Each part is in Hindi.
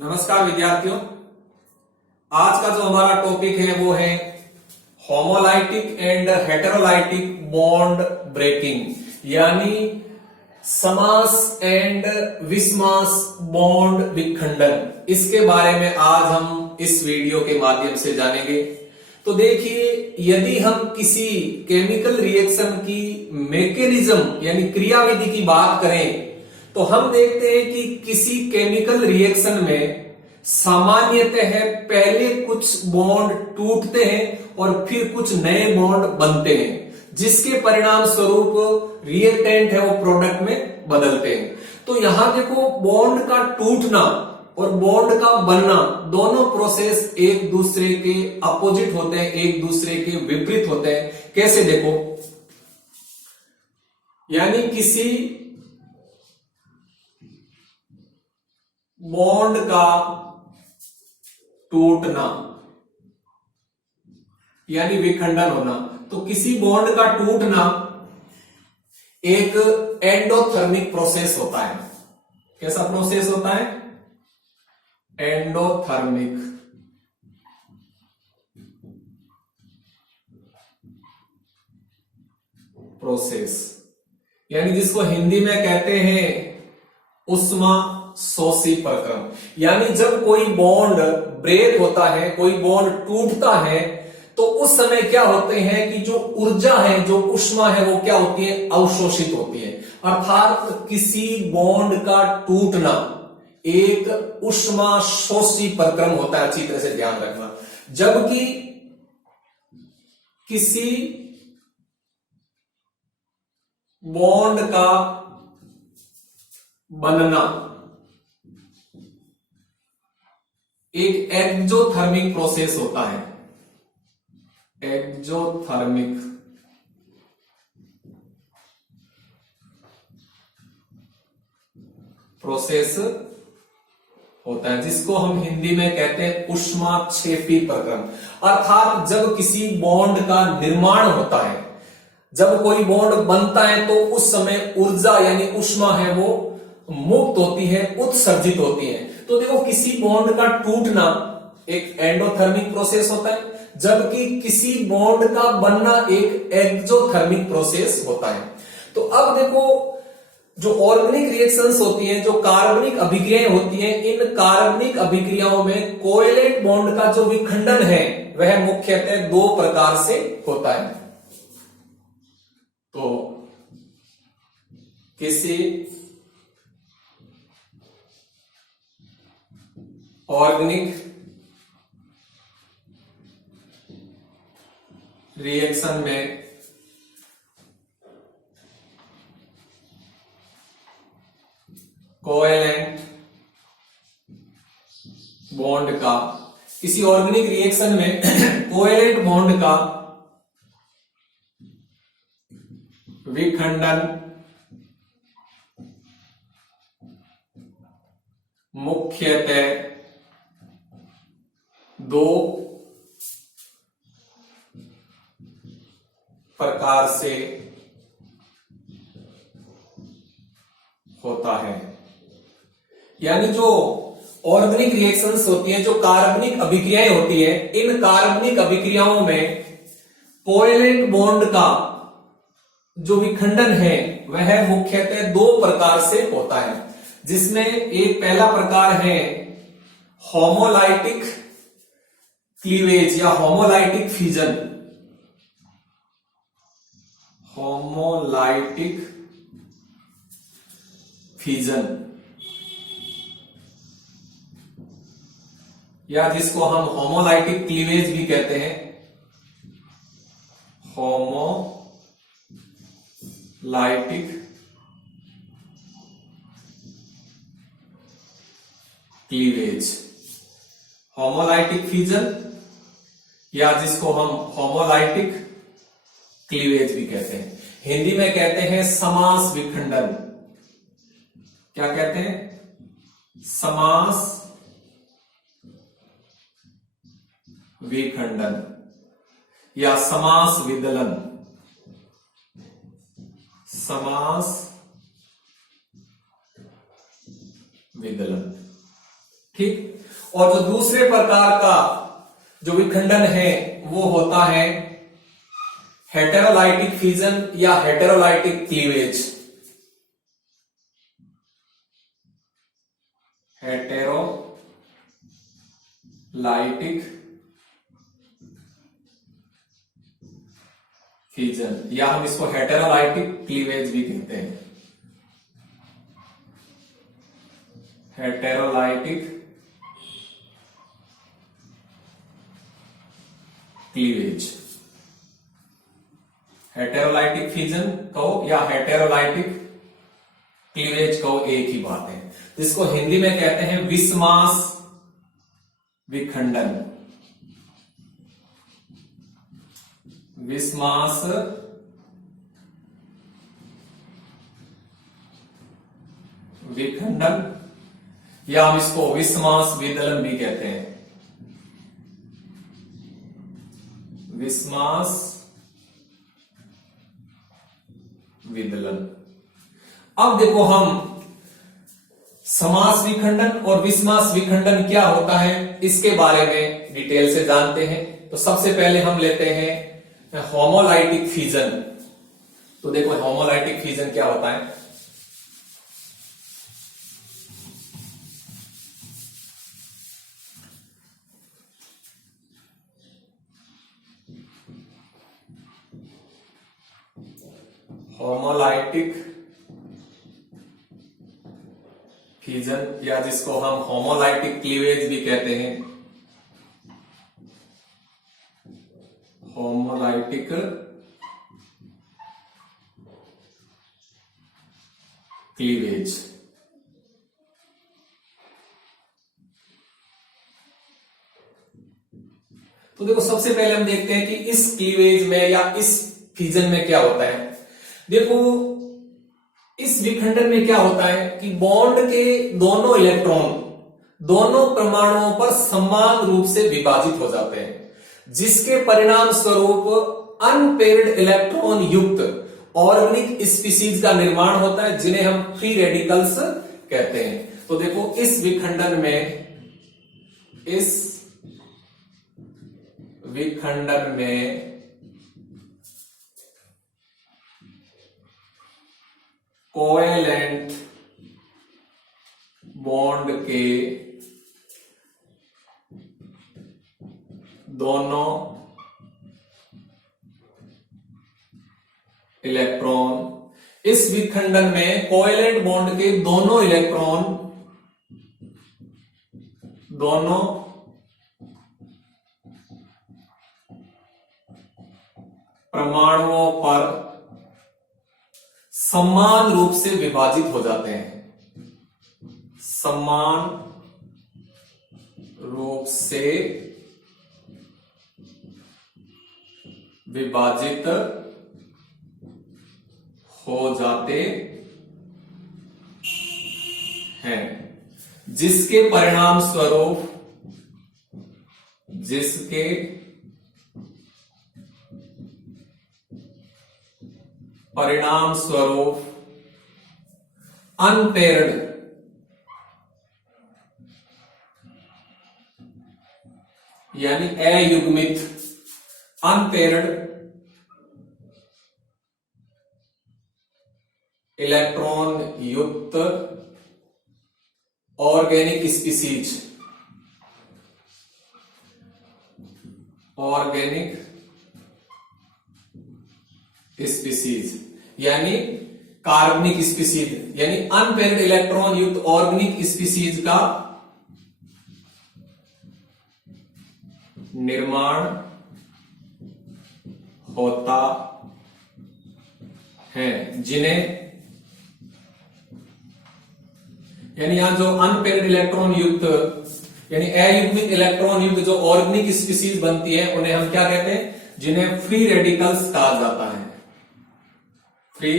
नमस्कार विद्यार्थियों, आज का जो हमारा टॉपिक है वो है होमोलाइटिक एंड हेटेरोलाइटिक बॉन्ड ब्रेकिंग, यानी समास एंड विषमास बॉन्ड विखंडन। इसके बारे में आज हम इस वीडियो के माध्यम से जानेंगे। तो देखिए, यदि हम किसी केमिकल रिएक्शन की मैकेनिज्म यानी क्रियाविधि की बात करें तो हम देखते हैं कि किसी केमिकल रिएक्शन में सामान्यतः पहले कुछ बॉन्ड टूटते हैं और फिर कुछ नए बॉन्ड बनते हैं, जिसके परिणाम स्वरूप रिएक्टेंट है वो प्रोडक्ट में बदलते हैं। तो यहां देखो, बॉन्ड का टूटना और बॉन्ड का बनना दोनों प्रोसेस एक दूसरे के अपोजिट होते हैं, एक दूसरे के विपरीत होते हैं। कैसे देखो, यानी किसी बॉन्ड का टूटना यानी विखंडन होना, तो किसी बॉन्ड का टूटना एक एंडोथर्मिक प्रोसेस होता है। कैसा प्रोसेस होता है? एंडोथर्मिक प्रोसेस, यानी जिसको हिंदी में कहते हैं उष्मा शोषी प्रक्रम। यानी जब कोई बॉन्ड ब्रेक होता है, कोई बॉन्ड टूटता है, तो उस समय क्या होते हैं कि जो ऊर्जा है, जो ऊष्मा है, वो क्या होती है? अवशोषित होती है। अर्थात किसी बॉन्ड का टूटना एक ऊष्मा शोषी प्रक्रम होता है। अच्छी तरह से ध्यान रखना। जबकि किसी बॉन्ड का बनना एक एक्जोथर्मिक प्रोसेस होता है। एक्जोथर्मिक प्रोसेस होता है, जिसको हम हिंदी में कहते हैं ऊष्माक्षेपी प्रक्रम। अर्थात जब किसी बॉन्ड का निर्माण होता है, जब कोई बॉन्ड बनता है, तो उस समय ऊर्जा यानी ऊष्मा है वो मुक्त होती है, उत्सर्जित होती है। तो देखो, किसी बॉन्ड का टूटना एक एंडोथर्मिक प्रोसेस होता है, जबकि किसी बॉन्ड का बनना एक एक्सोथर्मिक प्रोसेस होता है। तो अब देखो, जो ऑर्गेनिक रिएक्शंस होती हैं, जो कार्बनिक अभिक्रियाएं होती हैं, इन कार्बनिक अभिक्रियाओं में कोवेलेंट बॉन्ड का जो विखंडन है वह मुख्यतः दो प्रकार से होता है। तो किसी ऑर्गेनिक रिएक्शन में कोवेलेंट बॉन्ड का, किसी ऑर्गेनिक रिएक्शन में कोवेलेंट बॉन्ड का विखंडन मुख्यतः दो प्रकार से होता है। यानी जो ऑर्गेनिक रिएक्शंस होती हैं, जो कार्बनिक अभिक्रियाएं होती हैं, इन कार्बनिक अभिक्रियाओं में कोवेलेंट बॉन्ड का जो विखंडन है वह मुख्यतः दो प्रकार से होता है, जिसमें एक पहला प्रकार है होमोलाइटिक क्लीवेज या होमोलाइटिक फ्यूजन। होमोलाइटिक फ्यूजन, या जिसको हम होमोलाइटिक क्लीवेज भी कहते हैं। होमोलाइटिक क्लीवेज, होमोलाइटिक फ्यूजन, या जिसको हम होमोलाइटिक क्लीवेज भी कहते हैं। हिंदी में कहते हैं समास विखंडन। क्या कहते हैं? समास विखंडन या समास विदलन। समास विदलन, ठीक। और जो दूसरे प्रकार का जो विखंडन है वो होता है हेटेरोलाइटिक फ्यूजन या हेटेरोलाइटिक क्लीवेज। हेटेरोलाइटिक फ्यूजन या हम इसको हेटेरोलाइटिक क्लीवेज भी कहते हैं। हेटेरोलाइटिक क्लीवेज, हेटेरोलाइटिक फ्यूजन कहो या हेटेरोलाइटिक क्लीवेज कहो, एक ही बात है। जिसको हिंदी में कहते हैं विस्मास विखंडन। विस्मास विखंडन या हम इसको विस्मास विदलन भी कहते हैं। विस्मास विदलन। अब देखो हम समास विखंडन और विस्मास विखंडन क्या होता है इसके बारे में डिटेल से जानते हैं। तो सबसे पहले हम लेते हैं होमोलाइटिक फ्यूजन। तो देखो होमोलाइटिक फ्यूजन क्या होता है। होमोलाइटिक फ्यूजन या जिसको हम होमोलाइटिक क्लीवेज भी कहते हैं। Homolytic cleavage. तो देखो सबसे पहले हम देखते हैं कि इस क्लीवेज में या इस फ्यूजन में क्या होता है। देखो इस विखंडन में क्या होता है कि बॉन्ड के दोनों इलेक्ट्रॉन दोनों परमाणुओं पर समान रूप से विभाजित हो जाते हैं, जिसके परिणाम स्वरूप अनपेयर्ड इलेक्ट्रॉन युक्त ऑर्गेनिक स्पीसीज का निर्माण होता है, जिन्हें हम फ्री रेडिकल्स कहते हैं। तो देखो इस विखंडन में कोवेलेंट बॉन्ड के दोनों इलेक्ट्रॉन, इस विखंडन में कोवेलेंट बॉन्ड के दोनों इलेक्ट्रॉन दोनों परमाणुओं पर समान रूप से विभाजित हो जाते हैं। समान रूप से विभाजित हो जाते हैं, जिसके परिणाम स्वरूप अनपेयर्ड यानी अयुग्मित अनपेयर्ड इलेक्ट्रॉन युक्त ऑर्गेनिक स्पीसीज यानी कार्बनिक स्पीसीज यानी अनपेयर्ड इलेक्ट्रॉन युक्त ऑर्गेनिक स्पीसीज का निर्माण होता है, जिन्हें यानी यहां जो अनपेयर्ड इलेक्ट्रॉन युक्त यानी अयुग्मित इलेक्ट्रॉन युक्त जो ऑर्गेनिक स्पीसीज बनती है उन्हें हम क्या कहते हैं, जिन्हें फ्री रेडिकल्स कहा जाता है। फ्री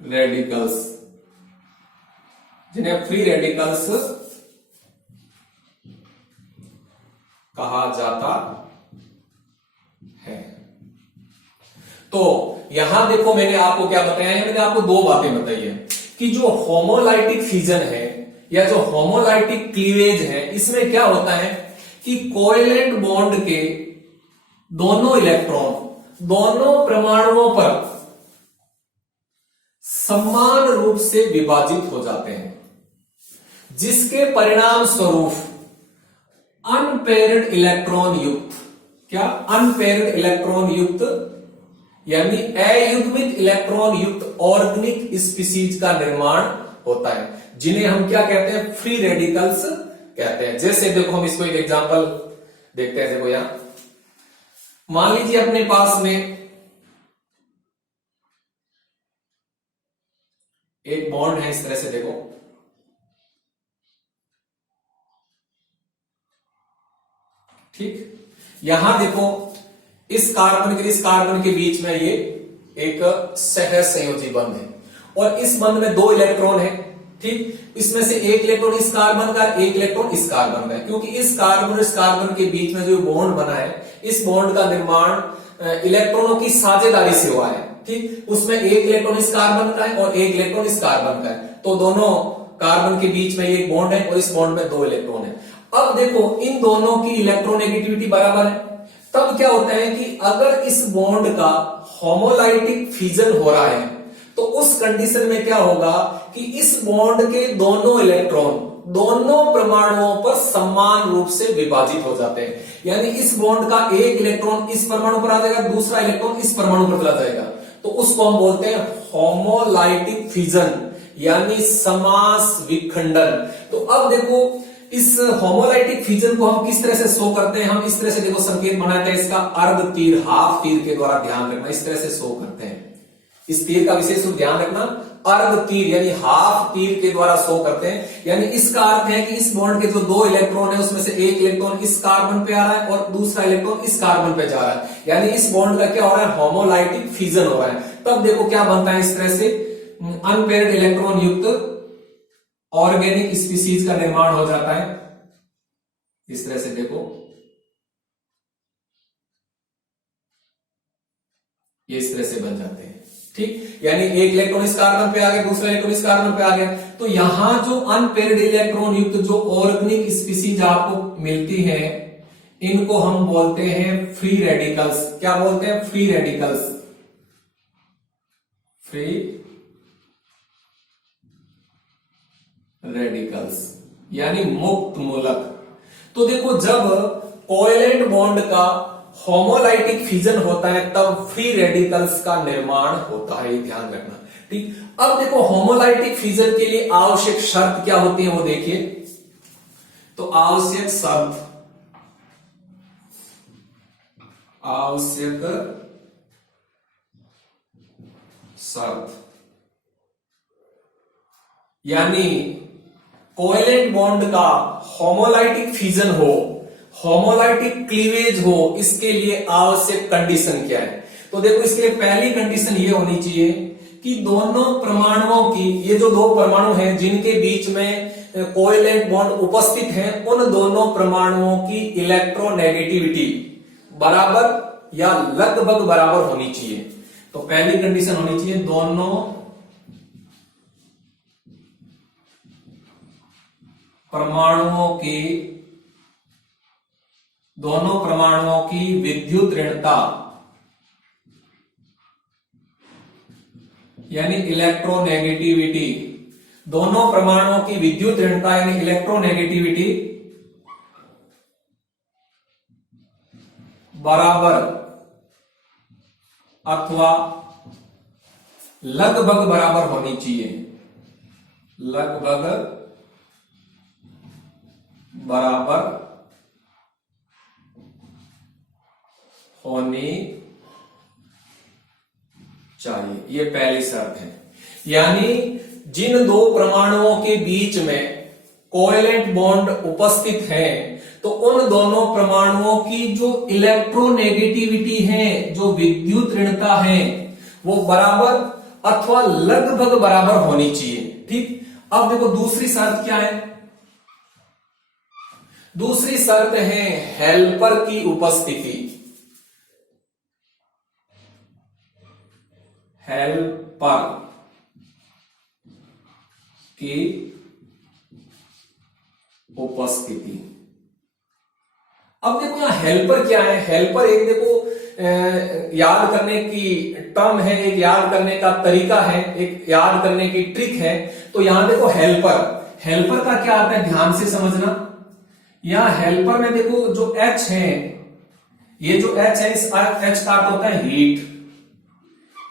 रेडिकल्स, जिन्हें फ्री रेडिकल्स कहा जाता है। तो यहां देखो मैंने आपको क्या बताया है, मैंने आपको दो बातें बताई है। कि जो होमोलाइटिक फिजन है या जो होमोलाइटिक क्लीवेज है, इसमें क्या होता है कि कोवेलेंट बॉन्ड के दोनों इलेक्ट्रॉन दोनों परमाणुओं पर समान रूप से विभाजित हो जाते हैं, जिसके परिणाम स्वरूप अनपेयर्ड इलेक्ट्रॉन युक्त, क्या अनपेयर्ड इलेक्ट्रॉन युक्त यानी अयुग्मित इलेक्ट्रॉन युक्त ऑर्गेनिक स्पीसीज का निर्माण होता है, जिन्हें हम क्या कहते हैं, फ्री रेडिकल्स कहते हैं। जैसे देखो हम इसको एक एग्जांपल देखते हैं। देखो यहां मान लीजिए अपने पास में एक बॉन्ड है, इस तरह से देखो, ठीक। यहां देखो इस कार्बन के बीच में ये एक सह संयोजी बंध है और इस बंध में दो इलेक्ट्रॉन है, ठीक। इसमें से एक इलेक्ट्रॉन इस कार्बन का, एक इलेक्ट्रॉन इस कार्बन का है, क्योंकि इस कार्बन और इस कार्बन के बीच में जो बॉन्ड बना है, इस बॉन्ड का निर्माण इलेक्ट्रॉनों की साझेदारी से हुआ है, ठीक। उसमें एक इलेक्ट्रॉन इस कार्बन का है और एक इलेक्ट्रॉन इस कार्बन का है, तो दोनों कार्बन के बीच में एक बॉन्ड है और इस बॉन्ड में दो इलेक्ट्रॉन है। अब देखो इन दोनों की इलेक्ट्रोनेगेटिविटी बराबर है। तब क्या होता है कि अगर इस बॉन्ड का होमोलाइटिक फिजन हो रहा है तो उस कंडीशन में क्या होगा कि इस बॉन्ड के दोनों इलेक्ट्रॉन दोनों परमाणुओं पर समान रूप से विभाजित हो जाते हैं, यानी इस बॉन्ड का एक इलेक्ट्रॉन इस परमाणु पर आ जाएगा, दूसरा इलेक्ट्रॉन इस परमाणु पर चला जाएगा, तो उसको हम बोलते हैं होमोलाइटिक फिजन यानी समास विखंडन। तो अब देखो इस होमोलाइटिक फिजन को हम किस तरह से शो करते हैं, हम इस तरह से देखो संकेत बनाते हैं, इसका अर्ध तीर, हाफ तीर के द्वारा, ध्यान रखना, इस तरह से शो करते हैं। इस तीर का विशेष रूप ध्यान रखना, अर्ध तीर यानी हाफ तीर के द्वारा शो करते हैं, यानी इसका अर्थ है कि इस बॉन्ड के जो दो इलेक्ट्रॉन है उसमें से एक इलेक्ट्रॉन इस कार्बन पे आ रहा है और दूसरा इलेक्ट्रॉन इस कार्बन पे जा रहा है, यानी इस बॉन्ड का क्या हो रहा है, होमोलाइटिक फिजन हो रहा है। तब देखो क्या बनता है, इस तरह से अनपेयर्ड इलेक्ट्रॉन युक्त ऑर्गेनिक स्पीसीज का निर्माण हो जाता है। इस तरह से देखो ये इस तरह से बन जाते हैं, ठीक। यानी एक इलेक्ट्रॉन इस कार्बन पे आ गया, दूसरा इलेक्ट्रॉन इस कार्बन पे आ गया, तो यहां जो अनपेयर्ड इलेक्ट्रॉन युक्त जो ऑर्गेनिक स्पीसीज आपको मिलती है, इनको हम बोलते हैं फ्री रेडिकल्स। क्या बोलते हैं, फ्री रेडिकल्स, फ्री रेडिकल्स यानी मुक्त मूलक। तो देखो जब कोवेलेंट बॉन्ड का होमोलाइटिक फिजन होता है तब फ्री रेडिकल्स का निर्माण होता है, ध्यान रखना, ठीक। अब देखो होमोलाइटिक फिजन के लिए आवश्यक शर्त क्या होती है वो देखिए। तो आवश्यक शर्त यानी कोवेलेंट बॉन्ड का होमोलाइटिक फिजन हो, होमोलाइटिक क्लीवेज हो, इसके लिए आवश्यक कंडीशन क्या है। तो देखो इसके लिए पहली कंडीशन ये होनी चाहिए कि दोनों परमाणुओं की, ये जो दो परमाणु हैं जिनके बीच में कोवेलेंट बॉन्ड उपस्थित है, उन दोनों परमाणुओं की इलेक्ट्रोनेगेटिविटी बराबर या लगभग बराबर होनी चाहिए। तो पहली कंडीशन होनी चाहिए दोनों परमाणुओं की विद्युत ऋणता यानी इलेक्ट्रोनेगेटिविटी, दोनों परमाणुओं की विद्युत ऋणता यानी इलेक्ट्रोनेगेटिविटी बराबर अथवा लगभग बराबर होनी चाहिए, लगभग बराबर होनी चाहिए, ये पहली शर्त है। यानी जिन दो परमाणुओं के बीच में कोवेलेंट बॉन्ड उपस्थित है तो उन दोनों परमाणुओं की जो इलेक्ट्रोनेगेटिविटी है, जो विद्युत ऋणता है, वो बराबर अथवा लगभग बराबर होनी चाहिए, ठीक। अब देखो दूसरी शर्त क्या है, दूसरी शर्त है हेल्पर की उपस्थिति, हेल्पर की उपस्थिति। अब देखो यहां हेल्पर क्या है, हेल्पर एक देखो याद करने की टर्म है, एक याद करने का तरीका है, एक याद करने की ट्रिक है। तो यहां देखो हेल्पर, हेल्पर का क्या आता है ध्यान से समझना। यहां हेल्पर में देखो जो H है, ये जो H है, इस H का अर्थ होता है हीट,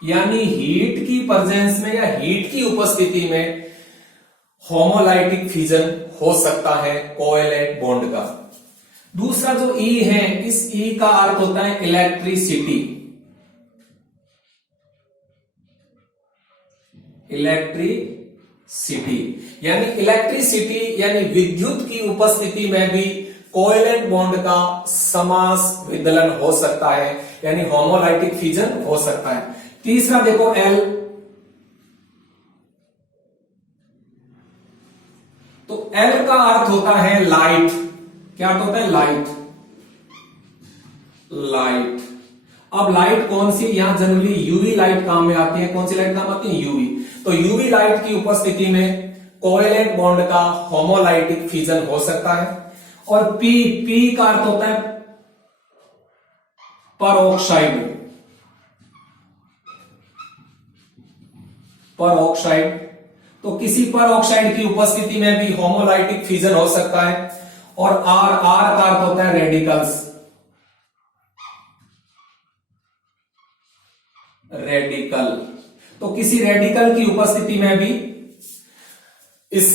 यानी हीट की प्रेजेंस में या हीट की उपस्थिति में होमोलाइटिक फिजन हो सकता है कोवेलेंट बॉन्ड का। दूसरा जो E है, इस E का अर्थ होता है इलेक्ट्रिसिटी, इलेक्ट्रिसिटी यानी इलेक्ट्रिसिटी यानी विद्युत की उपस्थिति में भी कोवेलेंट बॉन्ड का समास विदलन हो सकता है, यानी होमोलाइटिक फिजन हो सकता है। तीसरा देखो L, तो L का अर्थ होता है लाइट। क्या अर्थ होता है? Light, light. अब लाइट कौन सी, यहां जनरली यूवी लाइट काम में आती है। कौन सी लाइट काम आती है? यूवी। तो यूवी लाइट की उपस्थिति में कोवेलेंट बॉन्ड का होमोलाइटिक फिजन हो सकता है। और पी का अर्थ होता है परऑक्साइड, परऑक्साइड। तो किसी परऑक्साइड की उपस्थिति में भी होमोलाइटिक फिजन हो सकता है। और आर का अर्थ होता है रेडिकल्स, रेडिकल। तो किसी रेडिकल की उपस्थिति में भी इस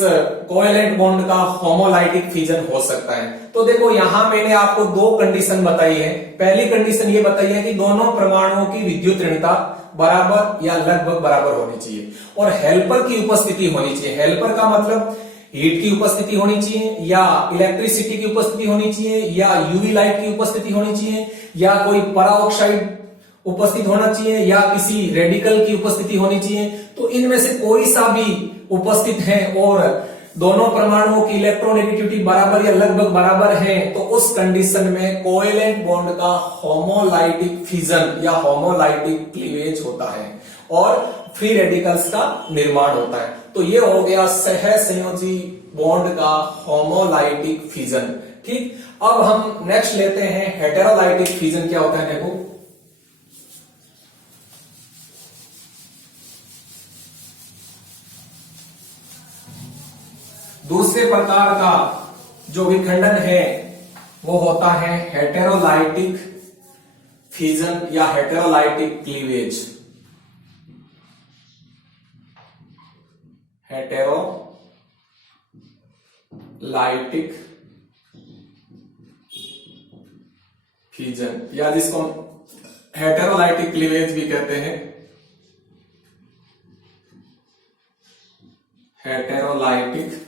कोवेलेंट बॉन्ड का होमोलाइटिक फिजन हो सकता है। तो देखो यहां मैंने आपको दो कंडीशन बताई है। पहली कंडीशन ये बताई है कि दोनों परमाणुओं की विद्युत ऋणता बराबर या लगभग बराबर होनी चाहिए और हेल्पर की उपस्थिति होनी चाहिए। हेल्पर का मतलब हीट की उपस्थिति होनी चाहिए, या इलेक्ट्रिसिटी की उपस्थिति होनी चाहिए, या यूवी लाइट की उपस्थिति होनी चाहिए, या कोई पराऑक्साइड उपस्थित होना चाहिए, या किसी रेडिकल की उपस्थिति होनी चाहिए। तो इनमें से कोई सा भी उपस्थित है और दोनों परमाणुओं की इलेक्ट्रोनेगेटिविटी बराबर या लगभग बराबर है, तो उस कंडीशन में कोवेलेंट बॉन्ड का होमोलाइटिक फिजन या होमोलाइटिक क्लीवेज होता है और फ्री रेडिकल्स का निर्माण होता है। तो ये हो गया सहसंयोजी बॉन्ड का होमोलाइटिक फिजन। ठीक, अब हम नेक्स्ट लेते हैं हेटेरोलाइटिक फिजन। क्या होता है देखो, दूसरे प्रकार का जो विखंडन है वो होता है हेटेरोलाइटिक फिजन या हेटेरोलाइटिक क्लीवेज। हेटेरोलाइटिक फिजन या जिसको हेटेरोलाइटिक क्लीवेज भी कहते हैं, हेटेरोलाइटिक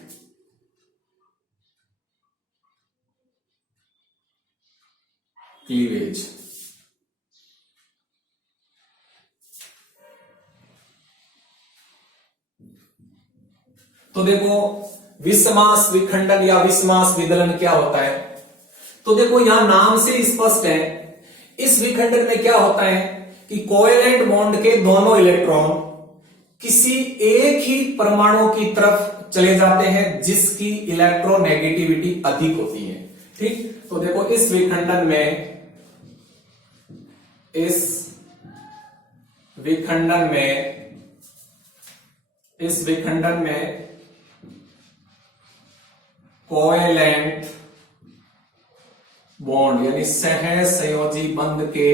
क्लीवेज। तो देखो विषमास विखंडन या विषमास विदलन क्या होता है। तो देखो यहां नाम से स्पष्ट है, इस विखंडन में क्या होता है कि कोवेलेंट बॉन्ड के दोनों इलेक्ट्रॉन किसी एक ही परमाणु की तरफ चले जाते हैं जिसकी इलेक्ट्रोनेगेटिविटी अधिक होती है। ठीक, तो देखो इस विखंडन में कोवेलेंट बॉन्ड यानी सहसंयोजी बंध के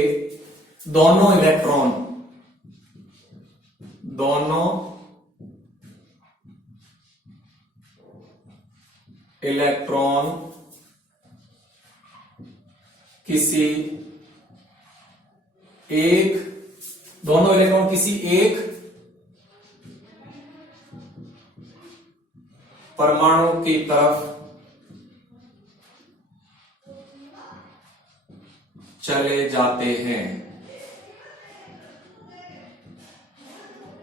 दोनों इलेक्ट्रॉन किसी एक परमाणु की तरफ चले जाते हैं।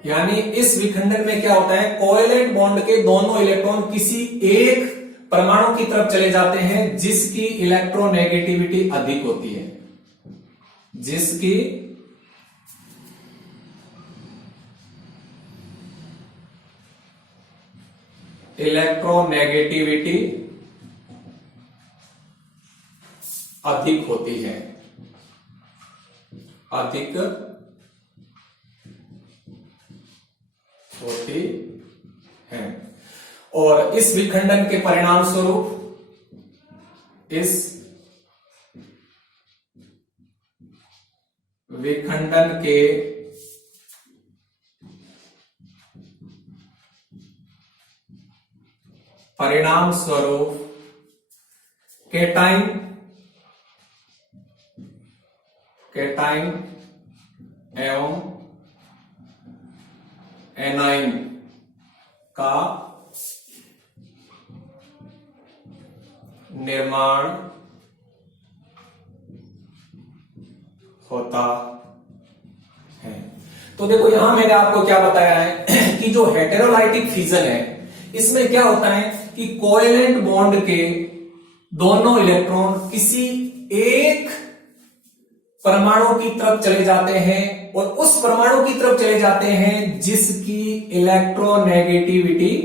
यानी इस विखंडन में क्या होता है, कोवेलेंट बॉन्ड के दोनों इलेक्ट्रॉन किसी एक परमाणु की तरफ चले जाते हैं जिसकी इलेक्ट्रोनेगेटिविटी अधिक होती है, जिसकी इलेक्ट्रोनेगेटिविटी अधिक होती है, अधिक होती है। और इस विखंडन के परिणाम स्वरूप, इस विखंडन के परिणाम स्वरूप केटाइन एवं एनाइन का निर्माण होता है। तो देखो यहां मैंने आपको क्या बताया है कि जो हेटेरोलाइटिक फिजन है इसमें क्या होता है कि कोवेलेंट बॉन्ड के दोनों इलेक्ट्रॉन किसी एक परमाणु की तरफ चले जाते हैं और उस परमाणु की तरफ चले जाते हैं जिसकी इलेक्ट्रोनेगेटिविटी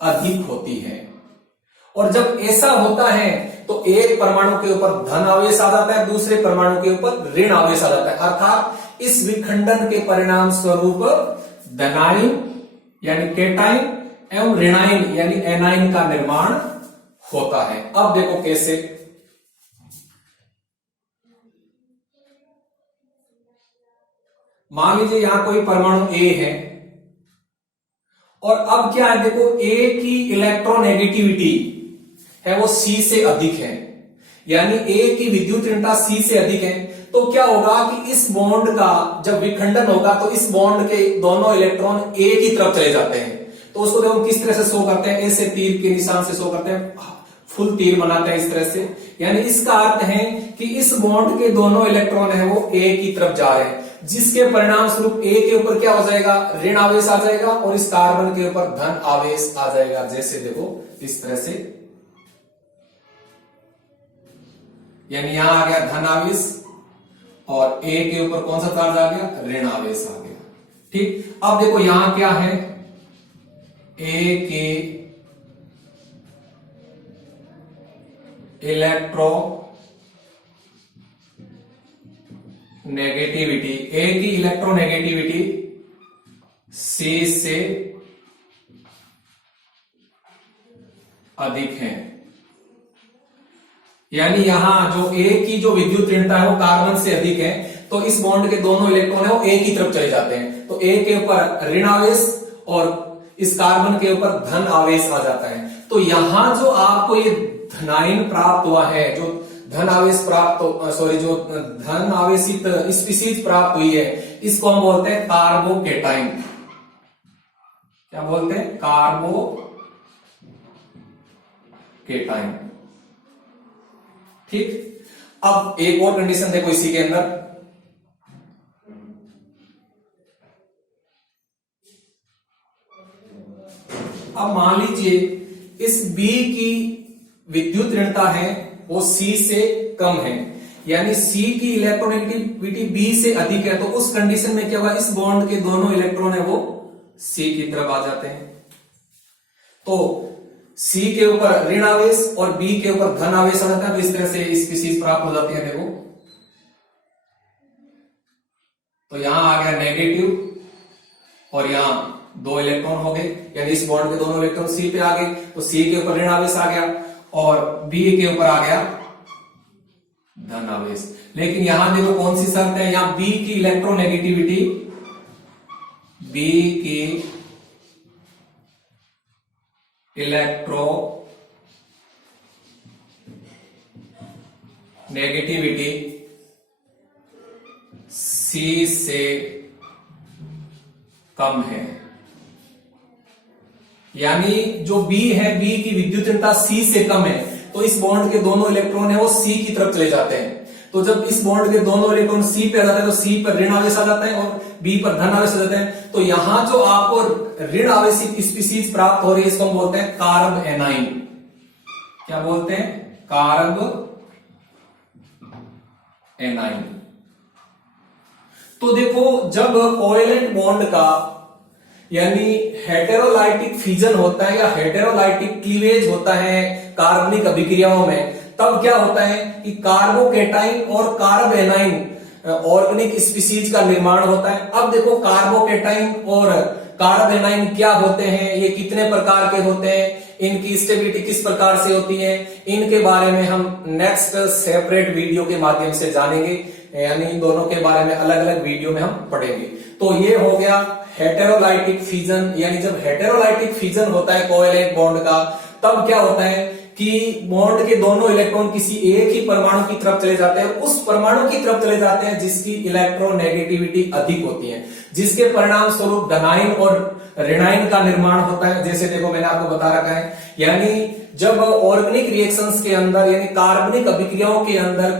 अधिक होती है। और जब ऐसा होता है तो एक परमाणु के ऊपर धन आवेश आ जाता है, दूसरे परमाणु के ऊपर ऋण आवेश आ जाता है, अर्थात इस विखंडन के परिणाम स्वरूप धनाइन यानी केटाइन एवं ऋणाइन यानी एनाइन का निर्माण होता है। अब देखो कैसे। मान लीजिए यहां कोई परमाणु ए है और अब क्या है, देखो ए की इलेक्ट्रोनेगेटिविटी है वो सी से अधिक है, यानी ए की विद्युत ऋणता सी से अधिक है। तो क्या होगा कि इस बॉन्ड का जब विखंडन होगा तो इस बॉन्ड के दोनों इलेक्ट्रॉन ए की तरफ चले जाते हैं। तो उसको देखो किस तरह से शो करते हैं, ऐसे तीर के निशान से शो करते हैं, फुल तीर बनाते हैं इस तरह से। यानी इसका अर्थ है कि इस बॉन्ड के दोनों इलेक्ट्रॉन है वो ए की तरफ जा रहे हैं, जिसके परिणाम स्वरूप ए के ऊपर क्या हो जाएगा, ऋण आवेश आ जाएगा और इस कार्बन के ऊपर धन आवेश आ जाएगा। जैसे देखो इस तरह से, यानी यहां आ गया धन आवेश और ए के ऊपर कौन सा चार्ज आ गया, ऋण आवेश आ गया। ठीक, अब देखो यहां क्या है, ए के इलेक्ट्रो नेगेटिविटी, ए की इलेक्ट्रोनेगेटिविटी सी से अधिक है, यानी यहां जो ए की जो विद्युत ऋणता है वो कार्बन से अधिक है, तो इस बॉन्ड के दोनों इलेक्ट्रॉन है वो ए की तरफ चले जाते हैं। तो ए के ऊपर ऋण आवेश और इस कार्बन के ऊपर धन आवेश आ जाता है। तो यहां जो आपको ये धनाइन प्राप्त हुआ है, जो धन आवेश प्राप्त, जो धन आवेशित स्पीशीज प्राप्त हुई है, इसको हम बोलते हैं कार्बोकेटाइन। क्या बोलते हैं, कार्बोकेटाइन। ठीक, अब एक और कंडीशन देखो इसी के अंदर। अब मान लीजिए इस B की विद्युत ऋणता है वो C से कम है, यानी C की इलेक्ट्रोनेगेटिविटी B से अधिक है। तो उस कंडीशन में क्या होगा, इस बॉन्ड के दोनों इलेक्ट्रॉन है वो C की तरफ आ जाते हैं। तो C के ऊपर ऋण आवेश और B के ऊपर धन आवेश आ जाता है। तो इस तरह से स्पीशीज प्राप्त हो जाती है। देखो तो यहां आ गया नेगेटिव और यहां दो इलेक्ट्रॉन हो गए, यानी इस बॉन्ड के दोनों इलेक्ट्रॉन सी पे आ गए। तो सी के ऊपर ऋण आवेश आ गया और बी के ऊपर आ गया धन आवेश। लेकिन यहां देखो कौन सी शर्त है, यहां बी की इलेक्ट्रोनेगेटिविटी, बी की इलेक्ट्रो नेगेटिविटी सी से कम है, यानी जो B है, B की विद्युत ऋणता C से कम है। तो इस बॉन्ड के दोनों इलेक्ट्रॉन है वो C की तरफ चले जाते हैं। तो जब इस बॉन्ड के दोनों इलेक्ट्रॉन C पे आ जाते हैं तो C पर ऋण आवेश आ जाता है और B पर धन आवेश आ जाते हैं। तो यहां जो आपको ऋण आवेशित स्पीशीज प्राप्त हो रही है इसको हम बोलते हैं कार्ब एनाइन। क्या बोलते हैं, कार्ब एनाइन। तो देखो जब कोवेलेंट बॉन्ड का यानी हेटेरोलाइटिक फिजन होता है या हेटेरोलाइटिक क्लीवेज होता है कार्बनिक अभिक्रियाओं में, तब क्या होता है कि कार्बोकेटाइन और कार्ब एनाइन ऑर्गेनिक स्पीसीज का निर्माण होता है। अब देखो कार्बोकेटाइन और कार्ब एनाइन क्या होते हैं, ये कितने प्रकार के होते हैं, इनकी स्टेबिलिटी किस प्रकार से होती है, इनके बारे में हम नेक्स्ट सेपरेट वीडियो के माध्यम से जानेंगे, यानी इन दोनों के बारे में अलग अलग वीडियो में हम पढ़ेंगे। तो ये हो गया हेटेरोलाइटिक फिजन, यानी जब हेटेरोलाइटिक फिजन होता है कोवेलेंट बॉन्ड का, तब क्या होता है कि बॉन्ड के दोनों इलेक्ट्रॉन किसी एक ही परमाणु की तरफ चले जाते हैं, उस परमाणु की तरफ चले जाते हैं जिसकी इलेक्ट्रोनेगेटिविटी अधिक होती है, जिसके परिणाम स्वरूप धनाइन और ऋणाइन का निर्माण होता है। जैसे देखो मैंने आपको बता रखा है, यानी जब ऑर्गेनिक रिएक्शंस के अंदर यानी कार्बनिक अभिक्रियाओं के अंदर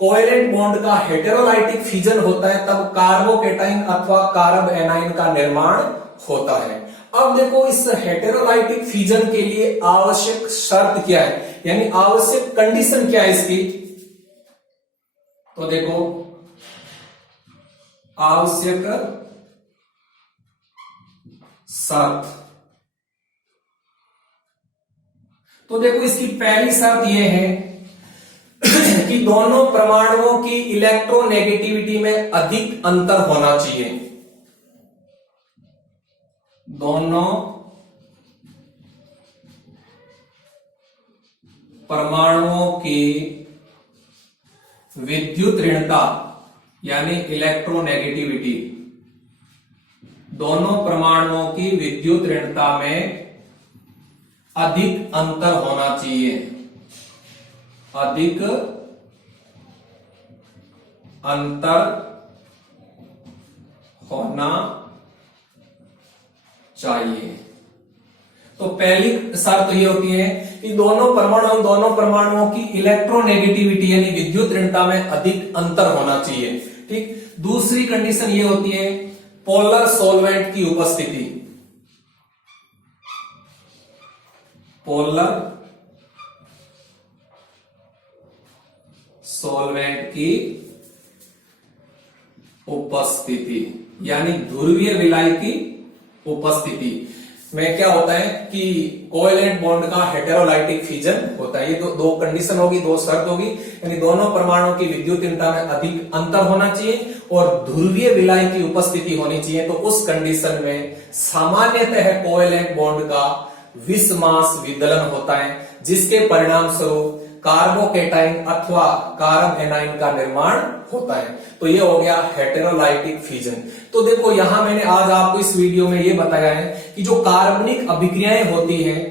कोवेलेंट बॉन्ड का हेटेरोलाइटिक फिजन होता है, तब कार्बोकेटाइन अथवा कार्ब एनाइन का निर्माण होता है। अब देखो इस हेटेरोलाइटिक फिजन के लिए आवश्यक शर्त क्या है, यानी आवश्यक कंडीशन क्या है इसकी, तो देखो आवश्यक शर्त, तो देखो इसकी पहली शर्त यह है कि दोनों परमाणुओं की इलेक्ट्रोनेगेटिविटी में अधिक अंतर होना चाहिए। दोनों परमाणुओं की विद्युत ऋणता यानी इलेक्ट्रोनेगेटिविटी, दोनों परमाणुओं की विद्युत ऋणता में अधिक अंतर होना चाहिए, अधिक अंतर होना चाहिए। तो पहली शर्त ये होती है कि दोनों परमाणुओं की इलेक्ट्रोनेगेटिविटी यानी विद्युत ऋणता में अधिक अंतर होना चाहिए। ठीक, दूसरी कंडीशन ये होती है पोलर सॉल्वेंट की उपस्थिति, पोलर सॉल्वेंट की उपस्थिति यानी ध्रुवीय विलायक की उपस्थिति में क्या होता है कि कोवेलेंट बॉन्ड का हेटेरोलाइटिक फिजन होता है। ये दो कंडीशन होगी, दो शर्त होगी, यानी दोनों परमाणुओं की विद्युत ऋणता में अधिक अंतर होना चाहिए और ध्रुवीय विलायक की उपस्थिति होनी चाहिए। तो उस कंडीशन में सामान्यतः कोवेलेंट बॉन्ड का विषमास विदलन होता है, जिसके परिणाम स्वरूप कार्बोकेटाइन अथवा कार्ब एनाइन का निर्माण होता है। तो ये हो गया हेटेरोलाइटिक फिजन। तो देखो यहां मैंने आज आपको इस वीडियो में ये बताया है कि जो कार्बनिक अभिक्रियाएं होती हैं,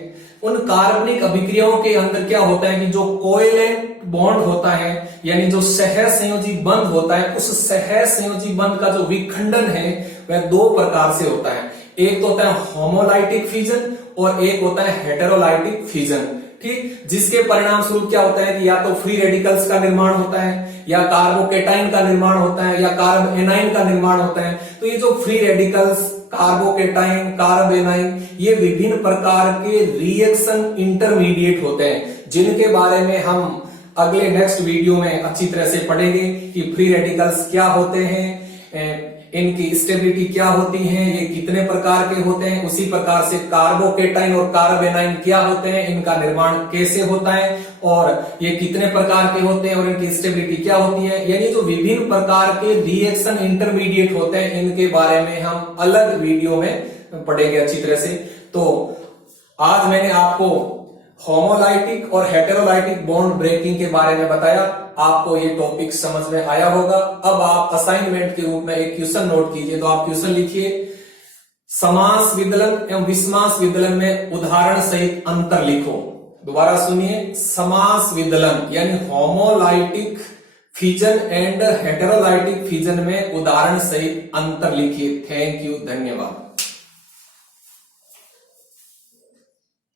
उन कार्बनिक अभिक्रियाओं के अंदर क्या होता है कि जो कोवेलेंट बॉन्ड होता है यानी जो सहसंयोजी बंध होता है, उस सहसंयोजी बंध का जो विखंडन है वह दो प्रकार से होता है। एक तो होता है होमोलाइटिक फिजन और एक होता है हेटेरोलाइटिक फिजन। ठीक, जिसके परिणाम स्वरूप क्या होता है कि या तो फ्री रेडिकल्स का निर्माण होता है, या कार्बोकेटाइन का निर्माण होता है, या कार्ब एनाइन का निर्माण होता है। तो ये जो free radicals, carbocation, carb A9, ये विभिन्न प्रकार के रिएक्शन इंटरमीडिएट होते हैं, जिनके बारे में हम अगले नेक्स्ट वीडियो में अच्छी तरह से पढ़ेंगे कि फ्री रेडिकल्स क्या होते हैं, इनकी स्टेबिलिटी क्या होती है, ये कितने प्रकार के होते हैं, उसी प्रकार से कार्बोकेटाइन और कार्ब एनाइन क्या होते हैं, इनका निर्माण कैसे होता है और ये कितने प्रकार के होते हैं और इनकी स्टेबिलिटी क्या होती है। यानी जो विभिन्न प्रकार के रिएक्शन इंटरमीडिएट होते हैं, इनके बारे में हम अलग वीडियो में पढ़ेंगे अच्छी तरह से। तो आज मैंने आपको होमोलाइटिक और हेटेरोलाइटिक बॉन्ड ब्रेकिंग के बारे में बताया। आपको ये टॉपिक समझ में आया होगा। अब आप असाइनमेंट के रूप में एक क्वेश्चन नोट कीजिए। तो आप क्वेश्चन लिखिए, समास विदलन एवं विषमास विदलन में उदाहरण सहित अंतर लिखो। दोबारा सुनिए, समास विदलन यानी होमोलाइटिक फिजन एंड हेटेरोलाइटिक फिजन में उदाहरण सहित अंतर लिखिए। थैंक यू, धन्यवाद।